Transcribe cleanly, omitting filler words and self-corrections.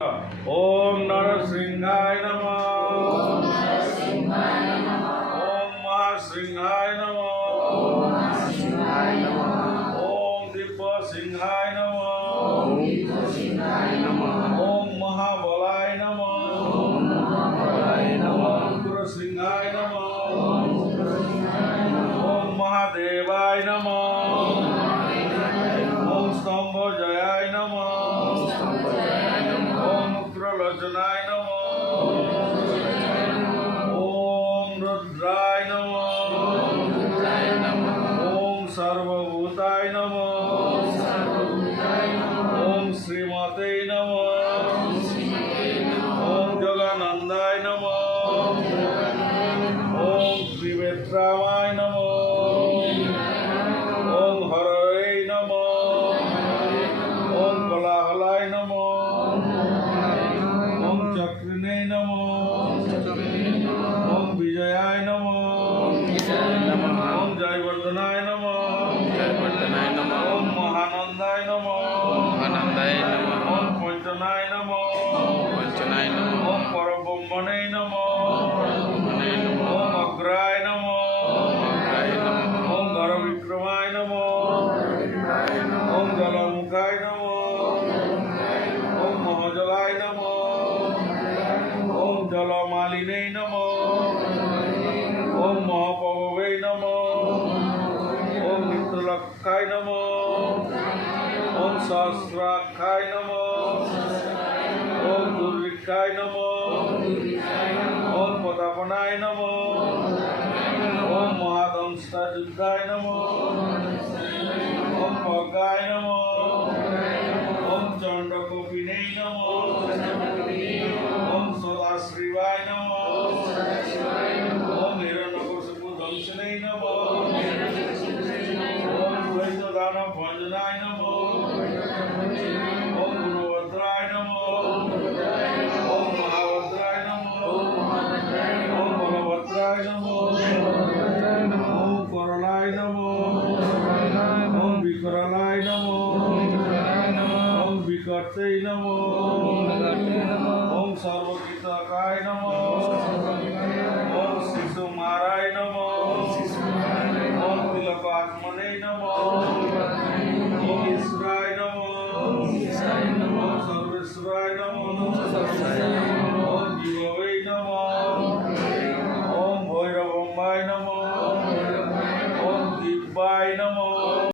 ओम नरसिंहाय नमः। ओम महासिंहाय नमः। ओम दिव्यसिंहाय नमः। ओम महाबलाय नमः। ओम उग्रसिंहाय नमः। ओम महादेवाय नमः। ओम स्तंभजयाय नमः। लोचनाय नमः। ओम रुद्राय नमः। ओम सर्वभूताय नमः। ओम श्रीमते नमः। ओम जगानंदाय नमः। ओम त्रिवेत्राय नमः। ओम हरये नमः। ओम कलाहलाय नमः। चक्रिणे नमः। ओम विजयाय नमः। ओम जयवर्धनाय नमः। ओम महानंदाय नमः। ओम पंचनाय नमः। ओम परब्रह्मणे नमः। ओम अग्राय नमः। ओम गरविक्रमाय नमः। ओम जलमुखाय नमः। ओम महाजलाय नमः। ओम जलमालिने नमः। ओम महापववे नमः। ओम नित्यलक्षाय नमः। ओम सहस्राक्षाय नमः। ओम दुर्भिक्षाय नमः। ओम पदापनाय नमः। ओम महादंष्टायुद्धाय नमः। ओम खड्गाय नमः। ओम चंडकोपिने नमः। ओम सदाशिवाय नमः। ओम हिरण्यकशिपु दंशने नमः। ओम द्वैतदानव भंजनाय नमः। ओम गुणभद्राय नमः। ओम महाभद्राय नमः। ओम बलभद्राय नमः। ओम करलाय नमः। ओम विकरालाय नमः। ओम विकर्ते नमः। ओम सर्वकितकाय नमः। ओम शिशुमाराय नमः।